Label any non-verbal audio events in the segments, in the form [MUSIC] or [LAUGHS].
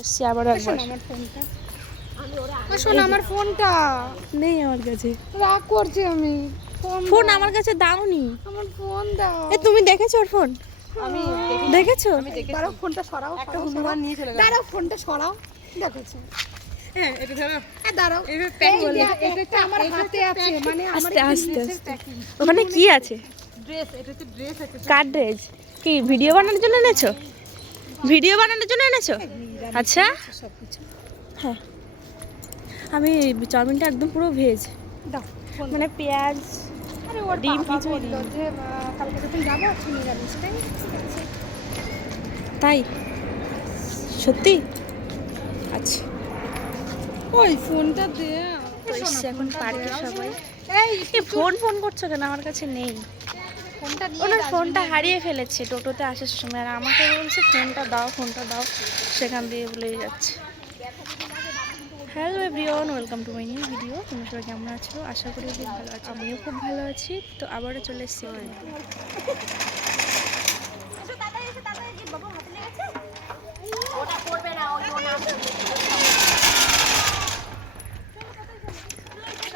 এসছি আবার একবার। আমার ফোনটা। শোন আমার ফোনটা। নেই আমার কাছে। রাগ করছি আমি। ফোন ফোন আমার কাছে দাওনি আমার ফোন দাও। এ তুমি দেখেছ ওর ফোন? আমি দেখেছ। ফোনটা সরাও একটা হনুমান নিয়ে চলে দাঁড়াও ফোনটা সরাও। দেখেছ হ্যাঁ এটা ধরো। দাঁড়াও। এই দেখ, এটা আমার হাতে আছে মানে আমার আস্তে আস্তে ওখানে কি আছে? ড্রেস এটা হচ্ছে ড্রেস আছে কার ড্রেস কি ভিডিও বানানোর জন্য এনেছো? ভিডিও বানানোর জন্য এনেছো? আচ্ছা। হ্যাঁ। আমি চাউমিনটা একদম পুরো ভেজ দাও মানে পেঁয়াজ ডিম যাব তুই সত্যি? আচ্ছা। ওই ফোনটা দে। এখন পার্কে সবাই। এই ফোন ফোন করছ কেন? আমার কাছে নেই। ওনার ফোনটা হারিয়ে ফেলেছে টোটোতে আসার সময় আর আমাকে বলছে ফোনটা দাও ফোনটা দাও। সেখান দিয়ে বলেই যাচ্ছে। Hello everyone welcome to my new video তোমরা সবাই কেমন আছো? আশা করি খুব ভালো আছো। আমিও খুব ভালো আছি। তো আবারও চলে এসেছি।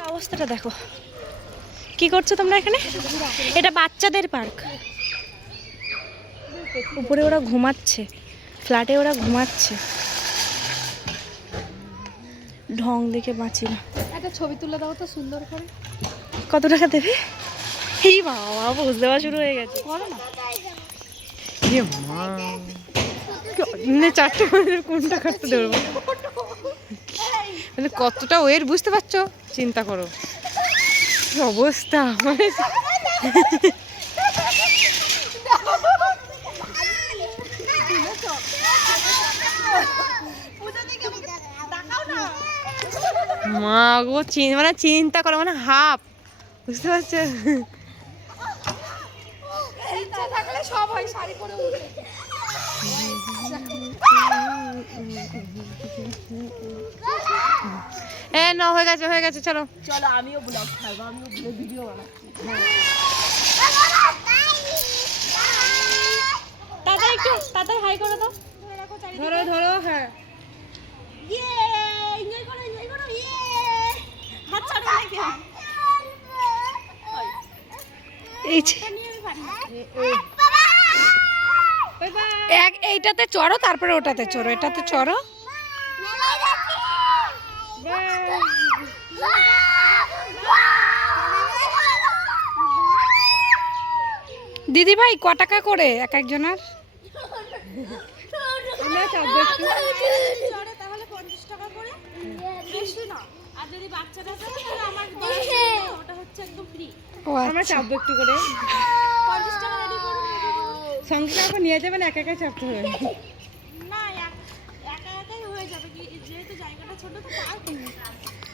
অবস্থাটা দেখো। কি করছ তোমরা এখানে? এটা বাচ্চাদের পার্ক। উপরে ওরা ঘুমাচ্ছে ফ্ল্যাটে ওরা ঘুমাচ্ছে। ঢং দেখে বাঁচি না। একটা ছবি তুলে দাও তো সুন্দর করে। কত টাকা দেবে? এই বাবা বুঝতে দেওয়া শুরু হয়ে গেছে। করো না। চারটে কোনটা কাটতে ধরবো মানে কতটা ওয়ের বুঝতে পারছ? চিন্তা করো। কি অবস্থা মানে মা গো চিন- মানে চিন্তা করো মানে হাফ বুঝতে পারছ এ না হয়ে গেছে হয়ে গেছে চলো। চলো আমিও ব্লগ ছাড়বো আমিও ভিডিও দাদা একটু দাদা হাই করে দাও। ধরো ধরো হ্যাঁ। এইটাতে চড়ো তারপরে ওটাতে চড়ো এটাতে চড়ো। দিদি ভাই ক টাকা করে? এক একজনের? সংসার আচ্ছা। নিয়ে যাবেন এক একা চাপতে হবে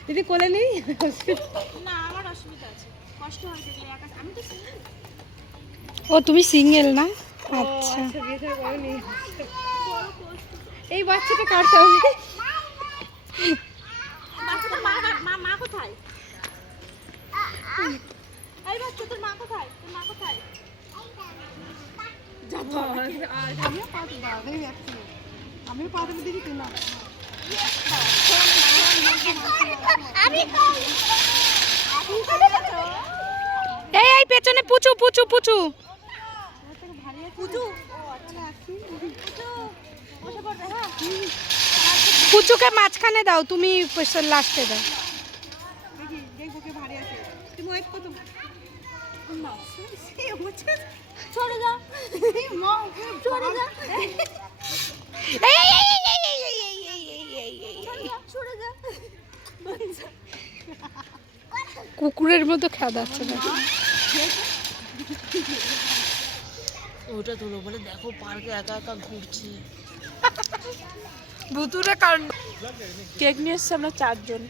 দিদি কোলে নেই? না আমার অসুবিধা আছে। কষ্ট আমি তো ও তুমি সিঙ্গেল না? আচ্ছা, আচ্ছা।, আচ্ছা। এই বাচ্চাটা কার সামনে? মা কোথায়? এই তোর মা কোথায়? তোর মা কোথায়? আমিও পাঁচ আমি পাঁচ দিদি কিনা? এই এই পেছনে পুচু পুচু পুচু। পুচুকে মাঝখানে দাও তুমি লাস্টে দাও। এই, এই, এই, এই, কুকুরের মতো খেদাচ্ছে না। ওটা তোলো বলে দেখো পার্কে একা একা ঘুরছি। ভুতুরে কারণ কেক নিয়ে এসছি আমরা চারজন।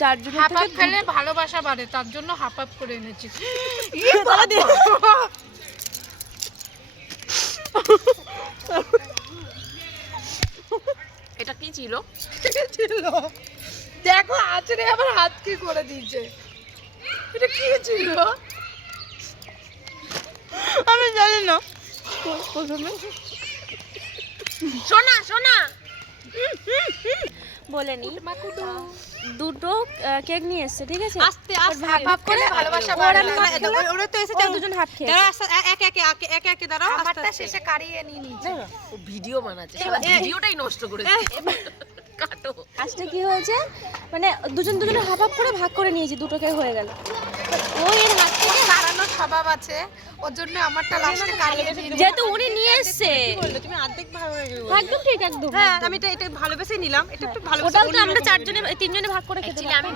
চারজন হাফ খেলে ভালোবাসা বাড়ে তার জন্য হাফ হাফ করে এনেছি [LAUGHS] [LAUGHS] দাদা দিয়ে এটা কি ছিল? দেখো আছড়ে আবার হাত কি করে দিয়েছে? এটা কি ছিল? আমি জানি না। প্রথমে শোনা সোনা বলে নি। দুটো কেক নিয়ে এসছে ঠিক আছে? আস্তে আস্তে। ভাগ ভাগ করে ভালোবাসা ওরা তো এসেছে দুজন হাফ খেয়ে দাঁড়া আস্তে- এক এক একে- একে একে দাঁড়াও আস্তে আমারটা আস্তে। শেষে কারিয়ে নিয়ে নিয়েছে। ভিডিও বানাচ্ছে। ভিডিওটাই নষ্ট করে কাটো। আজকে কি হয়েছে? মানে দুজন দুজনে হাফ হাফ করে ভাগ করে নিয়েছি দুটো কেক হয়ে গেল। ও এর হাত থেকে স্বভাব আছে ওর জন্য আমারটা লাস্টে নিয়ে যেহেতু উনি নিয়ে এসছে। তুমি অর্ধেক ভালো হয়ে গেলো। একদম ঠিক একদম হ্যাঁ আমি এটা এটা ভালোবেসে নিলাম এটা একটু ভালো ওটাও তো আমরা চারজনে তিনজনে ভাগ করে খেতে আমি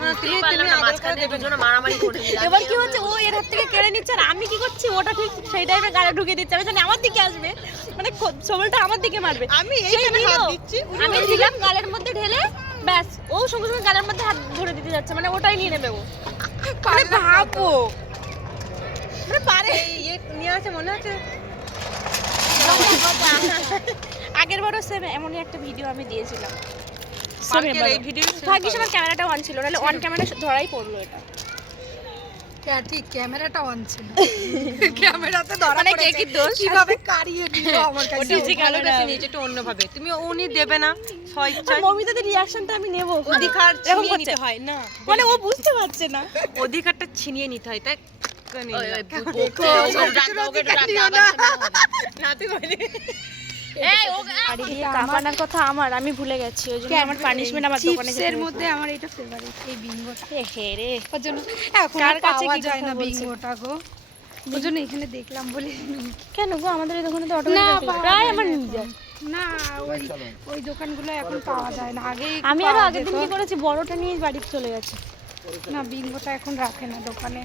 মাঝখানে দুজনে মারামারি করে দিলাম। এবার কি হচ্ছে ও এর হাত থেকে কেড়ে নিচ্ছে আর আমি কি করছি? ওটা ঠিক সেই টাইমে গালে ঢুকিয়ে দিচ্ছে। আমি জানি আমার দিকে আসবে। মানে সবলটা আমার দিকে মারবে। আমি এইখানে হাত দিচ্ছি, আমি দিলাম গালের মধ্যে ঢেলে ব্যাস। ও সঙ্গে সঙ্গে গালের মধ্যে হাত ধরে দিতে যাচ্ছে মানে ওটাই নিয়ে নেবে ও। ভাবো। পারে ইয়ে নিয়ে আছে মনে আছে? আগের বারও সেম এমনই একটা ভিডিও আমি দিয়েছিলাম। ভাগ্যিস আমার ক্যামেরাটা অন ছিল নাহলে অন ক্যামেরা ধরাই পড়ল এটা। হ্যাঁ ঠিক ক্যামেরাটা অন ছিল। [LAUGHS] ক্যামেরাতে ধরা মানে পড়েছে। কেকের দোষ। কীভাবে কারিয়ে দিল আমার কাছে? ওটা ভালোবেসে নিয়েছে একটু অন্যভাবে। তুমি উনি দেবে না স্বইচ্ছায় মমিতাদের রিয়াকশনটা আমি নেব। অধিকার ছিনিয়ে নিতে হয় না। মানে ও বুঝতে পারছে না। অধিকারটা ছিনিয়ে নিতে হয় তাই কথা আমার আমি ভুলে গেছি ওই জন্য আমার পানিশমেন্ট আমার দোকানে হয়েছে। মধ্যে আমার এটা ফেভারিট এই বিঙ্গোটা। হে রে। ওর জন্য এখন কার কাছে কি যায় না বিঙ্গোটা গো। ওর জন্য এখানে দেখলাম বলে কেন গো? আমাদের এই দোকানে তো না, অটোমেটিক প্রায় আমার না নিয়ে যায় না ওই ওই দোকানগুলো এখন পাওয়া যায় না। আগে আমি আরও আগের দিন কি করেছি? বড়টা নিয়ে বাড়িতে চলে গেছে। না বিঙ্গোটা এখন রাখে না দোকানে।